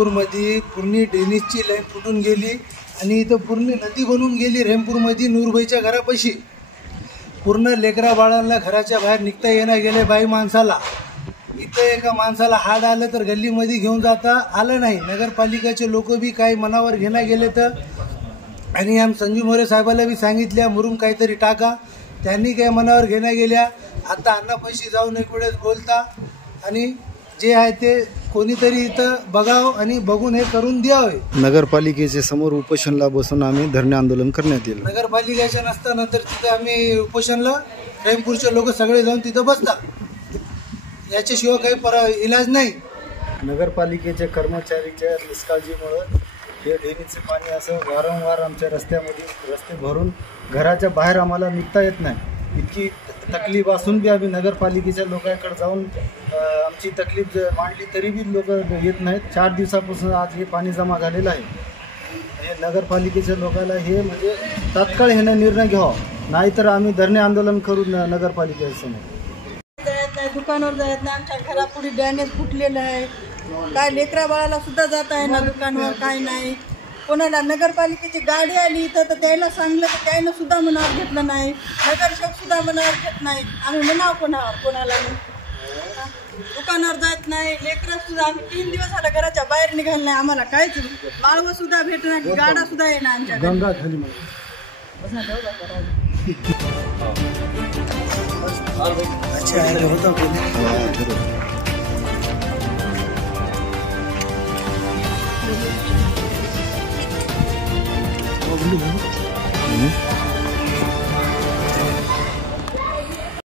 रेमपूरमध्ये पूर्ण ड्रेनेजची लाईन फुटून गेली आणि इथं पूर्ण नदी बनून गेली रेमपूरमध्ये नूरबाईच्या घरापाशी. पूर्ण लेकरा बाळांना घराच्या बाहेर निघता येणं गेले. बाई माणसाला इथं एका माणसाला हाड आलं तर गल्लीमध्ये घेऊन जाता आलं नाही. नगरपालिकेचे लोक बी काही मनावर घेणं गेले तर आणि आम संजू मोरे साहेबाला बी सांगितल्या मुरुम काहीतरी टाका, त्यांनी काही मनावर घेण्या गेल्या. आता अण्णा पैसे जाऊन एक वेळेस बोलता आणि जे आहे ते कोणीतरी इथं बघावं आणि बघून हे करून द्यावे. नगरपालिकेच्या समोर उपोषणला बसून आम्ही धरणे आंदोलन करण्यात येईल. नगरपालिकेच्या नसतानंतर तिथं आम्ही उपोषणला रेमपूरचे लोक सगळे जाऊन तिथं बसतात. याच्याशिवाय काही इलाज नाही. नगरपालिकेच्या कर्मचारीच्या निष्काळजीमुळं हे ड्रेनेजचे पाणी असं वारंवार आमच्या रस्ते भरून घराच्या बाहेर आम्हाला निघता येत नाही. इतकी तकलीफ असून बी आम्ही नगरपालिकेच्या लोकांकडे जाऊन आमची तकलीफ मांडली तरी बी लोक येत नाहीत. 4 दिवसापासून आज हे पाणी जमा झालेलं आहे. हे नगरपालिकेच्या लोकांना हे म्हणजे तात्काळ ह्याने निर्णय घ्यावा, नाहीतर आम्ही धरणे आंदोलन करू नगरपालिकेसमोर. दुकानावर जात नाही. आमच्या घरापुढे ड्रेनेज फुटलेलं आहे. काय लेकरा बाळाला सुद्धा जात आहे ना दुकानावर, काय नाही. कोणाला नगरपालिकेची गाडी आली इथं तर त्याला सांगलं तर त्यानं सुद्धा मनावर घेतलं नाही. नगरसेवक सुद्धा मनावर घेत नाही. आम्ही म्हणावं कोणाला दुकानावर जात नाही. लेकरं सुद्धा आम्ही 3 दिवस झाला घराच्या बाहेर निघाल नाही. आम्हाला काहीच माळवं सुद्धा भेटणार, गाडा सुद्धा येणार आमच्या. होता